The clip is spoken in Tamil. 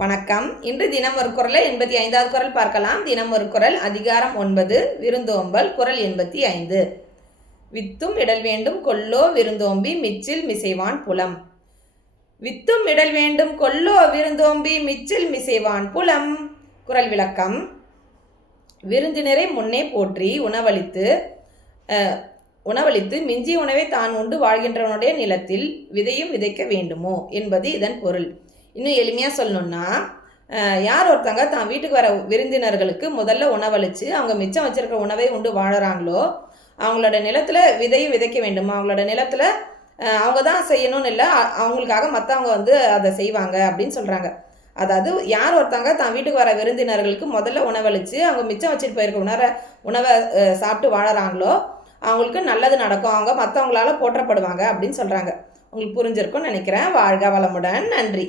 வணக்கம். இன்று தினம் ஒரு குரலை எண்பத்தி ஐந்தாவது குரல் பார்க்கலாம். தினம் ஒரு குரல் அதிகாரம் ஒன்பது விருந்தோம்பல் குரல் எண்பத்தி ஐந்து. வித்தும் இடல் வேண்டும் கொல்லோ விருந்தோம்பி மிச்சில் மிசைவான் புலம். வித்தும் இடல் வேண்டும் கொல்லோ விருந்தோம்பி மிச்சில் மிசைவான் புலம். குரல் விளக்கம். விருந்தினரை முன்னே போற்றி உணவளித்து உணவளித்து மிஞ்சிய உணவை தான் உண்டு வாழ்கின்றவனுடைய நிலத்தில் விதையும் விதைக்க வேண்டுமோ? என்பது இதன் பொருள். இன்னும் எளிமையாக சொல்லணும்னா யார் ஒருத்தங்க தான் வீட்டுக்கு வர விருந்தினர்களுக்கு முதல்ல உணவளித்து அவங்க மிச்சம் வச்சுருக்க உணவை உண்டு வாழறாங்களோ அவங்களோட நிலத்தில் விதையும் விதைக்க வேண்டும்? அவங்களோட நிலத்தில் அவங்க தான் செய்யணும்னு இல்லை அவங்களுக்காக மற்றவங்க வந்து அதை செய்வாங்க அப்படின்னு சொல்கிறாங்க அதாவது யார் ஒருத்தங்க தான் வீட்டுக்கு வர விருந்தினர்களுக்கு முதல்ல உணவளித்து அவங்க மிச்சம் வச்சுட்டு போயிருக்க உணர உணவை சாப்பிட்டு வாழறாங்களோ அவங்களுக்கு நல்லது நடக்கும். அவங்க மற்றவங்களால போற்றப்படுவாங்க அப்படின்னு சொல்கிறாங்க உங்களுக்கு புரிஞ்சிருக்கும்னு நினைக்கிறேன். வாழ்க வளமுடன். நன்றி.